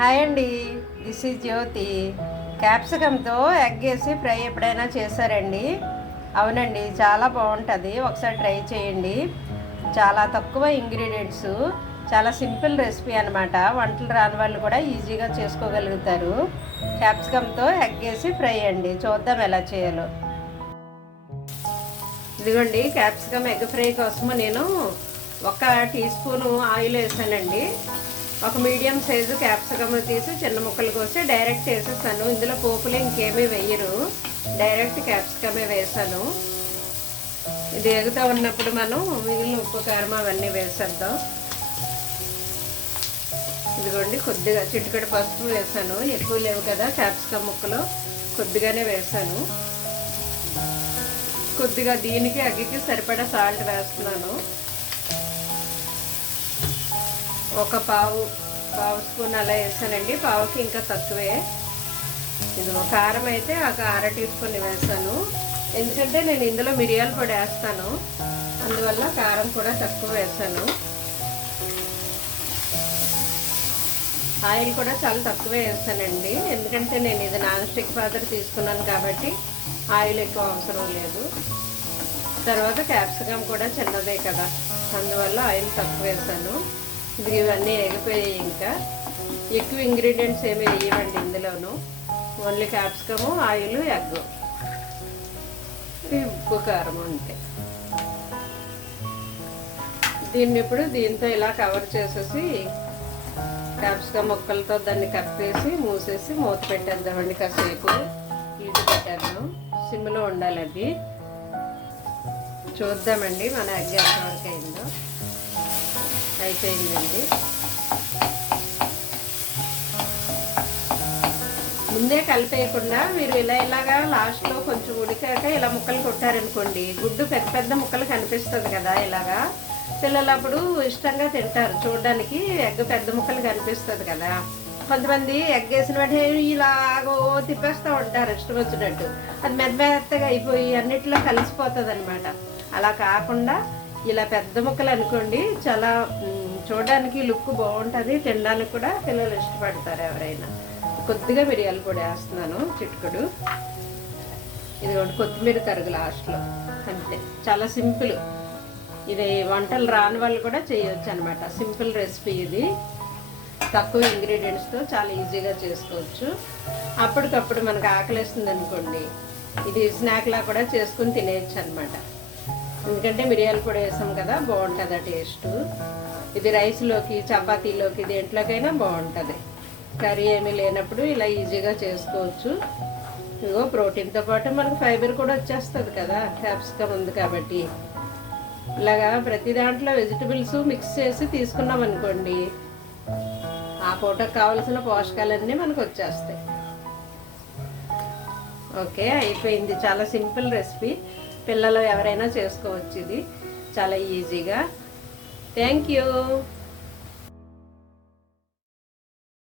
Hi అండి, this is Jyothi. క్యాప్సికమ్తో egg వేసి fry ఎప్పుడైనా చేశారండి? అవునండి, చాలా బాగుంటుంది. ఒకసారి ట్రై చేయండి. చాలా తక్కువ ఇంగ్రీడియంట్స్, చాలా సింపుల్ రెసిపీ అనమాట. వంటలు రాని వాళ్ళు కూడా ఈజీగా చేసుకోగలుగుతారు. క్యాప్సికమ్తో ఎగ్ వేసి ఫ్రై అండి. చూద్దాం ఎలా చేయాలో. ఇదిగోండి, క్యాప్సికమ్ ఎగ్ ఫ్రై కోసము నేను 1 టీ స్పూను ఆయిల్ వేసానండి. ఒక మీడియం సైజు క్యాప్సికమ్ తీసి చిన్న ముక్కలు కోసి డైరెక్ట్ వేసేసాను. ఇందులో పోపులు ఇంకేమీ వేయరు, డైరెక్ట్ క్యాప్సికమే వేసాను. ఇది ఎగుతూ ఉన్నప్పుడు మనం మిగిలిన ఉప్పు కారం అవన్నీ వేసేద్దాం. ఇదిగోండి, కొద్దిగా చిటికెడు పసుపు వేసాను. ఎక్కువ లేవు కదా క్యాప్సికమ్ ముక్కలు, కొద్దిగానే వేసాను. కొద్దిగా దీనికి అగ్గికి సరిపడా సాల్ట్ వేస్తున్నాను. ఒక పావు స్పూన్ అలా వేసానండి. పావుకి ఇంకా తక్కువే. ఇది కారం అయితే ఒక 1/2 టీ స్పూన్ వేసాను. ఎందుకంటే నేను ఇందులో మిరియాల పొడి వేస్తాను, అందువల్ల కారం కూడా తక్కువ వేసాను. ఆయిల్ కూడా చాలా తక్కువే వేసానండి, ఎందుకంటే నేను ఇది నాన్ స్టిక్ పాత్ర తీసుకున్నాను కాబట్టి ఆయిల్ ఎక్కువ అవసరం లేదు. తర్వాత క్యాప్సికమ్ కూడా చిన్నదే కదా, అందువల్ల ఆయిల్ తక్కువ వేసాను. ఇది ఇవన్నీ ఎగిపోయాయి. ఇంకా ఎక్కువ ఇంగ్రీడియంట్స్ ఏమి వేయమండి ఇందులోను. ఓన్లీ క్యాప్సికము, ఆయిల్, ఎగ్, ఉప్పు కారం అంతే. దీన్ని ఇప్పుడు దీంతో ఇలా కవర్ చేసేసి క్యాప్సికమ్ ముక్కలతో దాన్ని కప్పేసి మూసేసి మూత పెట్టేద్దామండి. కాసేపు ఇటు పెట్టేద్దాం. సిమ్లో ఉండాలి అది. చూద్దామండి మన ఎగ్ ఎంతవరకు అయిందో. అయిపోయిందండి. ముందే కలిపేయకుండా మీరు ఇలాగా లాస్ట్లో కొంచెం ఉడికాక ఇలా ముక్కలు కొట్టారనుకోండి, గుడ్డు పెద్ద పెద్ద ముక్కలు కనిపిస్తుంది కదా. ఇలాగా పిల్లలు అప్పుడు ఇష్టంగా తింటారు. చూడడానికి ఎగ్ పెద్ద ముక్కలు కనిపిస్తుంది కదా. కొంతమంది ఎగ్ వేసిన వెంటనే ఇలాగో తిప్పేస్తూ ఉంటారు ఇష్టం వచ్చినట్టు. అది మెత్తగా అయిపోయి అన్నిట్లో కలిసిపోతుంది అనమాట. అలా కాకుండా ఇలా పెద్ద ముక్కలు అనుకోండి, చాలా చూడడానికి లుక్ బాగుంటుంది, తినడానికి కూడా పిల్లలు ఇష్టపడతారు ఎవరైనా. కొద్దిగా మిరియాల పొడి వేస్తున్నాను, చిటికెడు. ఇదిగోండి, కొత్తిమీర తరుగు లాస్ట్లో, అంతే. చాలా సింపుల్. ఇది వంటలు రాని వాళ్ళు కూడా చేయవచ్చు అనమాట. సింపుల్ రెసిపీ ఇది. తక్కువ ఇంగ్రీడియంట్స్తో చాలా ఈజీగా చేసుకోవచ్చు. అప్పటికప్పుడు మనకు ఆకలిస్తుంది అనుకోండి, ఇది స్నాక్లా కూడా చేసుకుని తినేయచ్చు అనమాట. ఎందుకంటే మిరియాల పొడి వేసాం కదా, బాగుంటుంది ఆ టేస్ట్. ఇది రైస్లోకి, చపాతీలోకి, దేంట్లోకైనా బాగుంటుంది. కర్రీ ఏమీ లేనప్పుడు ఇలా ఈజీగా చేసుకోవచ్చు. ఇదిగో, ప్రోటీన్తో పాటు మనకు ఫైబర్ కూడా వచ్చేస్తుంది కదా, క్యాప్సికమ్ ఉంది కాబట్టి. ఇలాగా ప్రతి దాంట్లో వెజిటబుల్స్ మిక్స్ చేసి తీసుకున్నాం అనుకోండి, ఆ పూటకు కావాల్సిన పోషకాలన్నీ మనకు వచ్చేస్తాయి. ఓకే, అయిపోయింది. చాలా సింపుల్ రెసిపీ. పిల్లలు ఎవరైనా చేసుకోవచ్చు. ఇది చాలా ఈజీగా. Thank you.